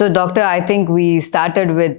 So, Doctor, I think we started with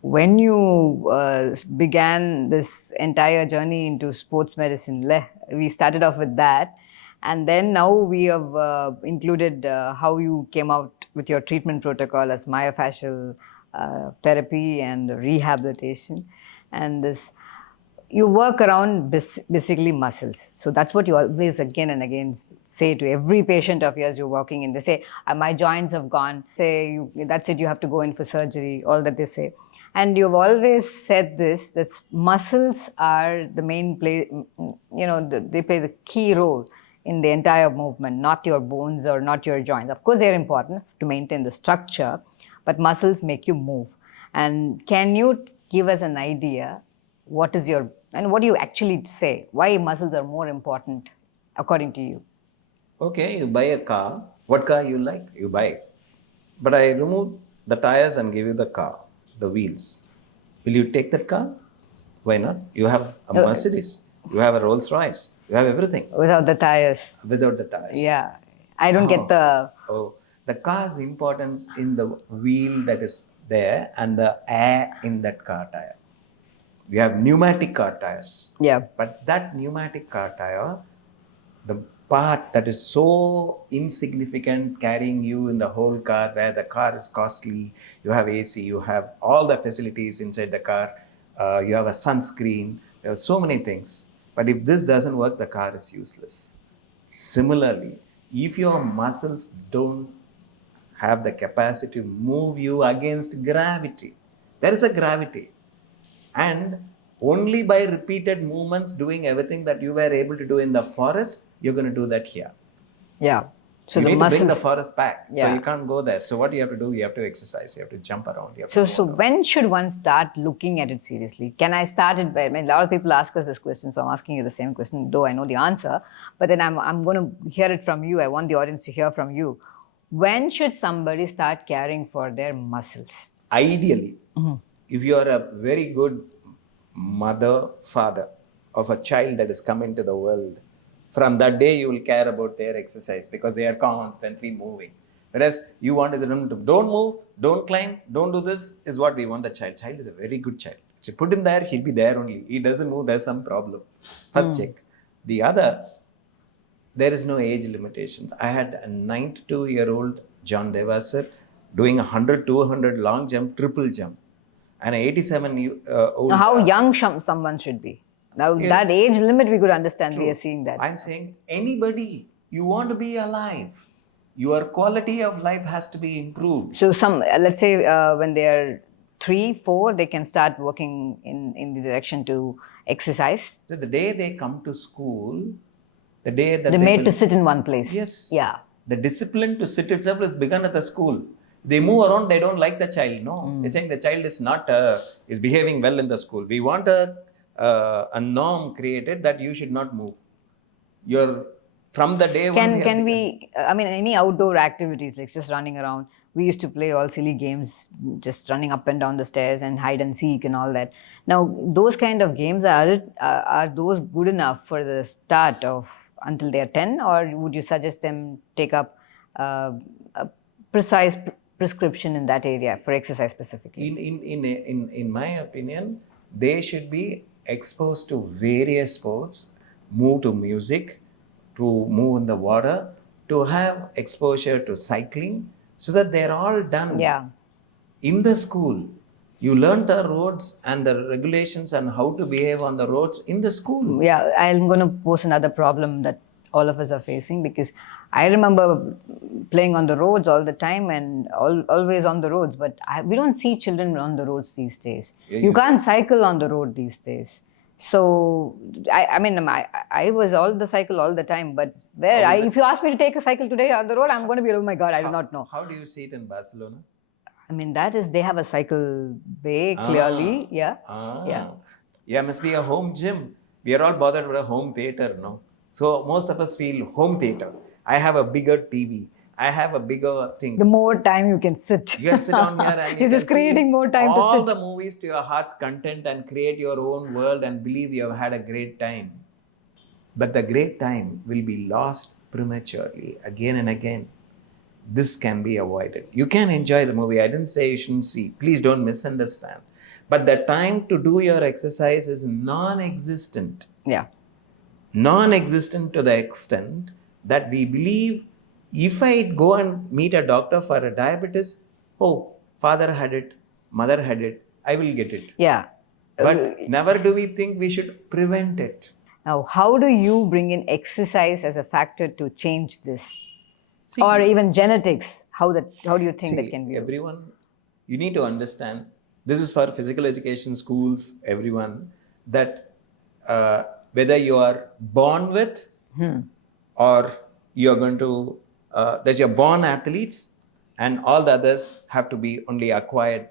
when you began this entire journey into sports medicine. We started off with that. And then now we have included how you came out with your treatment protocol as myofascial therapy and rehabilitation. And this you work around basically muscles. So that's what you always again and again say to every patient of yours you're walking in. They say, my joints have gone. That's it, you have to go in for surgery, all that they say. And you've always said this, that muscles are the main they play the key role in the entire movement, not your bones or not your joints. Of course, they're important to maintain the structure, but muscles make you move. And can you give us an idea what do you actually say? Why muscles are more important according to you? Okay, you buy a car. What car you like, you buy it. But I remove the tires and give you the car, the wheels. Will you take that car? Why not? You have a Mercedes. You have a Rolls Royce. You have everything. Without the tires. Without the tires. Yeah. I don't get the... The car's importance in the wheel that is there and the air in that car tire. We have pneumatic car tires. Yeah. But that pneumatic car tire, the part that is so insignificant carrying you in the whole car, where the car is costly, you have AC, you have all the facilities inside the car, you have a sunscreen, there are so many things. But if this doesn't work, the car is useless. Similarly, if your muscles don't have the capacity to move you against gravity, there is a gravity. And only by repeated movements, doing everything that you were able to do in the forest, you're going to do that here. Yeah. So you need to bring the forest back. Yeah. So you can't go there. So what you have to do, you have to exercise, you have to jump around. So when should one start looking at it seriously? Can I start it by, a lot of people ask us this question, so I'm asking you the same question, though I know the answer, but then I'm going to hear it from you. I want the audience to hear from you. When should somebody start caring for their muscles? Ideally, if you are a very good mother, father of a child that is come into the world, from that day you will care about their exercise because they are constantly moving. Whereas you want them to don't move, don't climb, don't do this, is what we want the child. Child is a very good child. So put him there, he'll be there only. He doesn't move, there's some problem. First check. The other, there is no age limitations. I had a 92-year-old John Devasar doing 100, 200 long jump, triple jump. And an 87-year-old... How young someone should be? Now, that age limit we could understand. True. We are seeing that. I'm saying anybody, you want to be alive. Your quality of life has to be improved. So let's say when they are 3, 4, they can start working in the direction to exercise. So the day they come to school, the day that they're made to sit in one place. Yes. Yeah. The discipline to sit itself is begun at the school. They move around, they don't like the child. No, they're saying the child is not is behaving well in the school. We want a norm created that you should not move. From the day one. Can we? Any outdoor activities like just running around. We used to play all silly games, just running up and down the stairs and hide and seek and all that. Now, those kind of games are those good enough for the start of until they are 10, or would you suggest them take up a precise prescription in that area for exercise specifically? In my opinion, they should be exposed to various sports, move to music, to move in the water, to have exposure to cycling, so that they're all done. Yeah. In the school, you learn the roads and the regulations and how to behave on the roads in the school. Yeah, I'm going to pose another problem that all of us are facing, because I remember playing on the roads all the time and always on the roads, but we don't see children on the roads these days. You can't cycle on the road these days. So, I was all the cycle all the time, but if you ask me to take a cycle today on the road, I'm going to be, oh my God, I do not know. How do you see it in Barcelona? They have a cycle bay, clearly. Yeah. Yeah, must be a home gym. We are all bothered with a home theater, no? So most of us feel home theater. I have a bigger TV. I have a bigger things. The more time you can sit. You can sit on here and you're just creating more time to sit. All the movies to your heart's content and create your own world and believe you have had a great time. But the great time will be lost prematurely again and again. this can be avoided. You can enjoy the movie. I didn't say you shouldn't see. Please don't misunderstand. But the time to do your exercise is non-existent. Yeah. Non-existent to the extent that we believe if I go and meet a doctor for a diabetes, oh, father had it, mother had it, I will get it. Yeah. But never do we think we should prevent it. Now, how do you bring in exercise as a factor to change this? See, or even genetics? How do you think that can be? Everyone, you need to understand, this is for physical education schools, everyone, that whether you are born with or you're going to, that you're born athletes and all the others have to be only acquired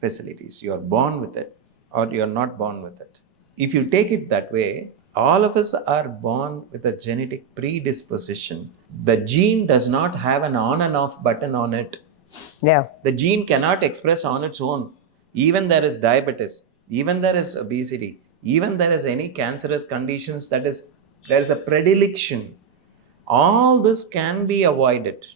facilities. You are born with it or you're not born with it. If you take it that way, all of us are born with a genetic predisposition. The gene does not have an on and off button on it. Yeah. The gene cannot express on its own. Even there is diabetes, even there is obesity, even there is any cancerous conditions, there is a predilection. All this can be avoided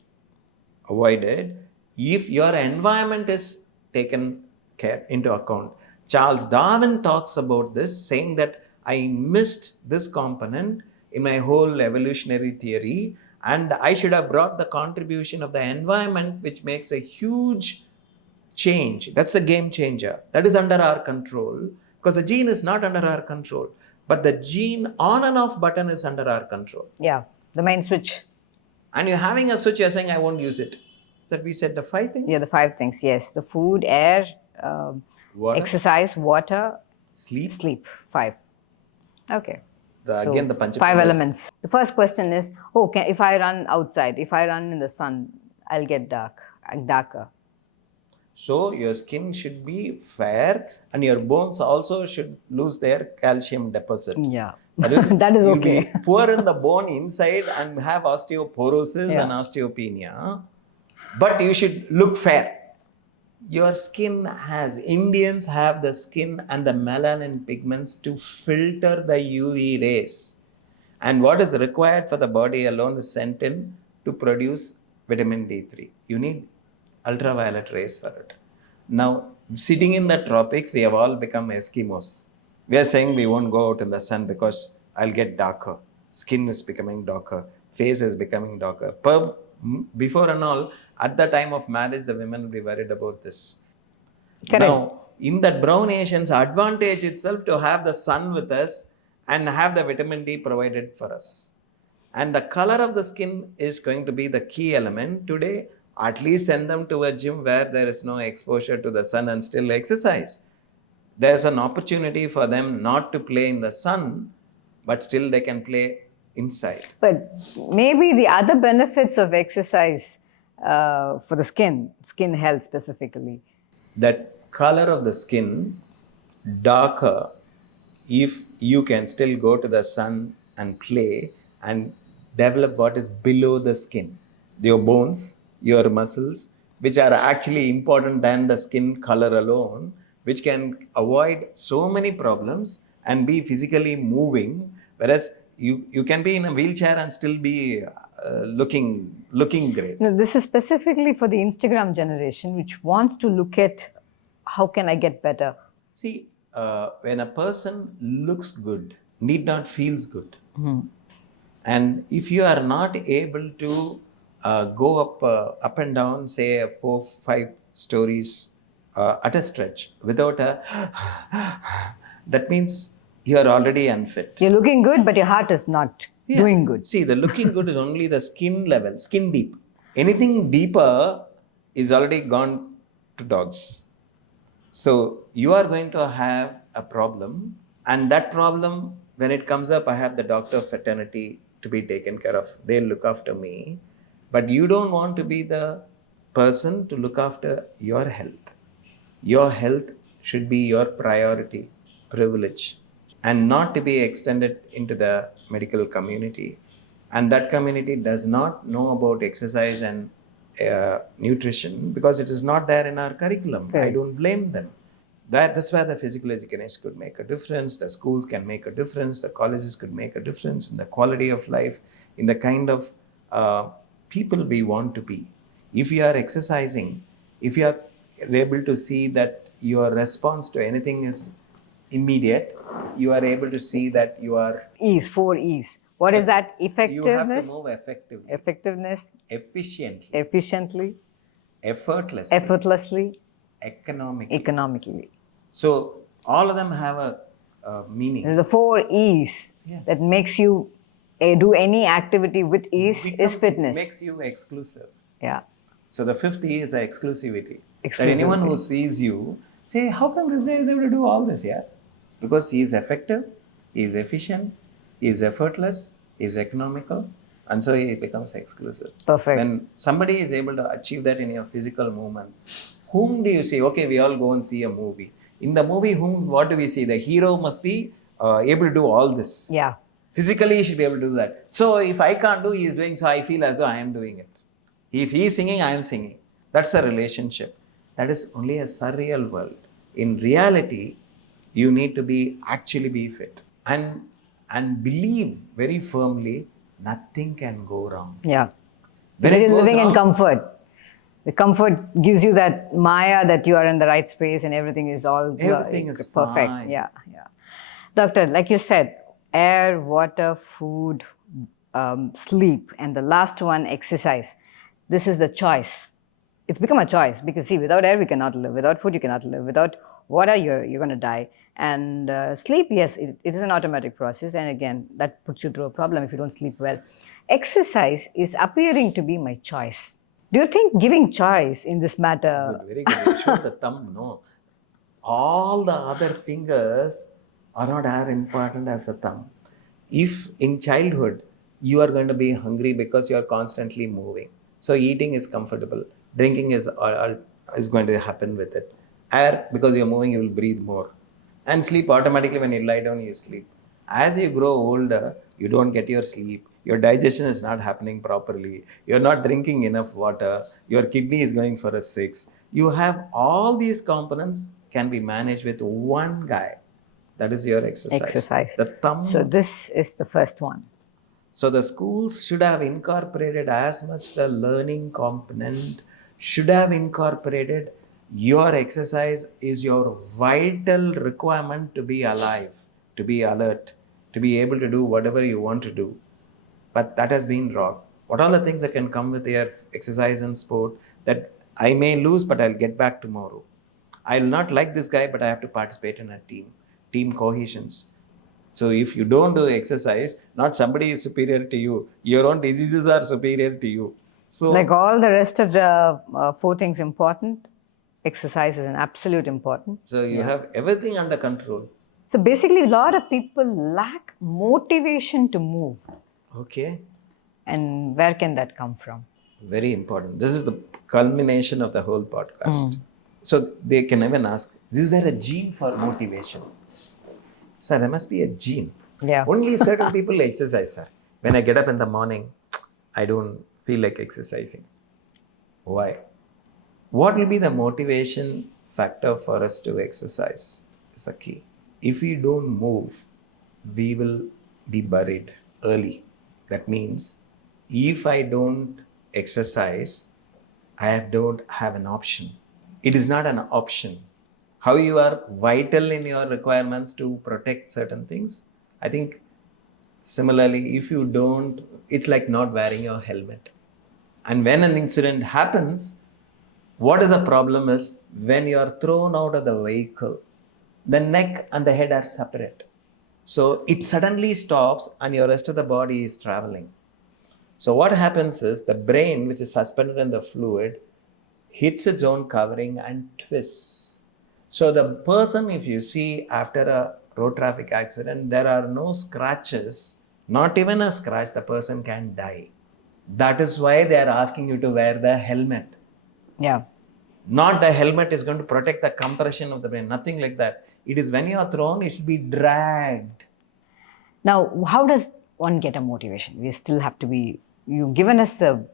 if your environment is taken care into account. Charles Darwin talks about this, saying that I missed this component in my whole evolutionary theory, and I should have brought the contribution of the environment, which makes a huge change. That's a game changer. That is under our control, because the gene is not under our control, but the gene on and off button is under our control. Yeah, the main switch. And you're having a switch, you're saying, I won't use it. That we said the 5 things? Yeah, the 5 things, yes. The food, air, water, exercise, water, sleep. 5. Okay. Again, the Pancha 5 elements. The first question is, if I run outside, if I run in the sun, I'll get darker. So your skin should be fair and your bones also should lose their calcium deposit. Yeah. That is okay. Be poor in the bone inside and have osteoporosis and osteopenia. But you should look fair. Your skin Indians have the skin and the melanin pigments to filter the UV rays. And what is required for the body alone is sent in to produce vitamin D3. You need ultraviolet rays for it. Now, sitting in the tropics, we have all become Eskimos. We are saying we won't go out in the sun because I'll get darker. Skin is becoming darker. Face is becoming darker. Before and all, at the time of marriage, the women will be worried about this. Correct. Now, in that brown Asians, advantage itself to have the sun with us and have the vitamin D provided for us. And the color of the skin is going to be the key element. Today, at least send them to a gym where there is no exposure to the sun and still exercise. There's an opportunity for them not to play in the sun, but still they can play inside. But maybe the other benefits of exercise for the skin health specifically. That color of the skin darker if you can still go to the sun and play and develop what is below the skin. Your bones, your muscles, which are actually important than the skin color alone, which can avoid so many problems and be physically moving, whereas you can be in a wheelchair and still be looking great. No, this is specifically for the Instagram generation, which wants to look at how can I get better. See, when a person looks good, need not feels good. Mm-hmm. And if you are not able to go up and down, say 4-5 stories at a stretch without that means you are already unfit. You're looking good, but your heart is not doing good. See, the looking good is only the skin level, skin deep. Anything deeper is already gone to dogs. So you are going to have a problem, and that problem, when it comes up, I have the doctor fraternity to be taken care of. They'll look after me. But you don't want to be the person to look after your health. Your health should be your priority, privilege, and not to be extended into the medical community. And that community does not know about exercise and nutrition because it is not there in our curriculum. Okay. I don't blame them. That's where the physical education could make a difference. The schools can make a difference. The colleges could make a difference in the quality of life, in the kind of people we want to be. If you are exercising, if you are able to see that your response to anything is immediate, you are able to see that you are Ease, 4 E's. What is that? you have to Effectiveness, move effectively, effectiveness, efficiently, efficiently, effortlessly, effortlessly, economically. economically. So all of them have a meaning. The 4 E's Yeah. that makes you do any activity with ease is fitness. Makes you exclusive. Yeah. So the fifth E is the exclusivity. That anyone who sees you say, how come this guy is able to do all this? Yeah, because he is effective, he is efficient, he is effortless, he is economical, and so he becomes exclusive. Perfect. When somebody is able to achieve that in your physical movement, whom do you see? Okay, we all go and see a movie. In the movie, what do we see? The hero must be able to do all this. Yeah. Physically, he should be able to do that. So if I can't do, he is doing, so I feel as though I am doing it. If he is singing, I am singing. That's a relationship. That is only a surreal world. In reality, you need to actually be fit and believe very firmly nothing can go wrong. Yeah. When Because it you're goes living in wrong, comfort. The comfort gives you that maya that you are in the right space and everything is all everything is perfect. fine. Yeah, yeah. Doctor, like you said, air, water, food, sleep, and the last one, exercise. This is the choice. It's become a choice because see, without air we cannot live. Without food you cannot live. Without water you're going to die. And sleep, yes, it is an automatic process. And again, that puts you through a problem if you don't sleep well. Exercise is appearing to be my choice. Do you think giving choice in this matter? Good, very good. You showed the thumb, no. All the other fingers are not as important as the thumb. If in childhood you are going to be hungry because you are constantly moving, so eating is comfortable, drinking is going to happen with it. Air, because you're moving, you will breathe more. And sleep, automatically when you lie down, you sleep. As you grow older, you don't get your sleep. Your digestion is not happening properly. You're not drinking enough water. Your kidney is going for a 6. You have all these components can be managed with one guy. That is your exercise. The thumb. So this is the first one. So the schools should have incorporated as much the learning component, should have incorporated your exercise is your vital requirement to be alive, to be alert, to be able to do whatever you want to do. But that has been wrong. What are the things that can come with your exercise and sport that I may lose, but I'll get back tomorrow? I will not like this guy, but I have to participate in a team cohesions. So if you don't do exercise, not somebody is superior to you. Your own diseases are superior to you. So like all the rest of the 4 things important, exercise is an absolute important. So you have everything under control. So basically, a lot of people lack motivation to move. Okay. And where can that come from? Very important. This is the culmination of the whole podcast. So they can even ask, is there a gene for motivation? Sir, there must be a gene. Yeah. Only certain people exercise, sir. When I get up in the morning, I don't feel like exercising. Why? What will be the motivation factor for us to exercise is the key. If we don't move, we will be buried early. That means if I don't exercise, I don't have an option. It is not an option. How you are vital in your requirements to protect certain things. I think similarly, if you don't, it's like not wearing your helmet. And when an incident happens, what is the problem is when you are thrown out of the vehicle, the neck and the head are separate. So it suddenly stops and your rest of the body is traveling. So what happens is the brain, which is suspended in the fluid, hits its own covering and twists. So the person, if you see after a road traffic accident, there are no scratches, not even a scratch, the person can die. That is why they are asking you to wear the helmet. Yeah. Not the helmet is going to protect the compression of the brain, nothing like that. It is when you are thrown, it should be dragged. Now, how does one get a motivation? We still have to be, you've given us the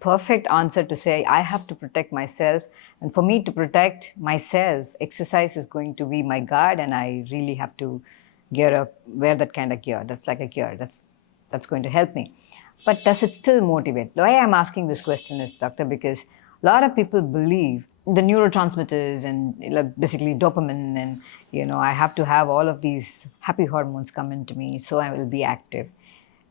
perfect answer to say, I have to protect myself. And for me to protect myself, exercise is going to be my guard, and I really have to gear up, wear that kind of gear. That's like a gear. That's going to help me. But does it still motivate? Why I'm asking this question is, doctor, because a lot of people believe the neurotransmitters and basically dopamine, and I have to have all of these happy hormones come into me so I will be active.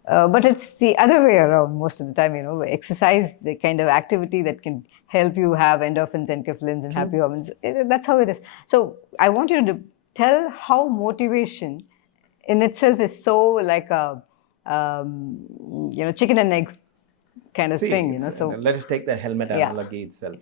But it's the other way around most of the time. Exercise, the kind of activity that can help you have endorphins, enkephalins, and happy hormones. That's how it is. So I want you to tell how motivation in itself is so like a chicken and egg kind of See, thing. So let us take the helmet yeah. analogy itself.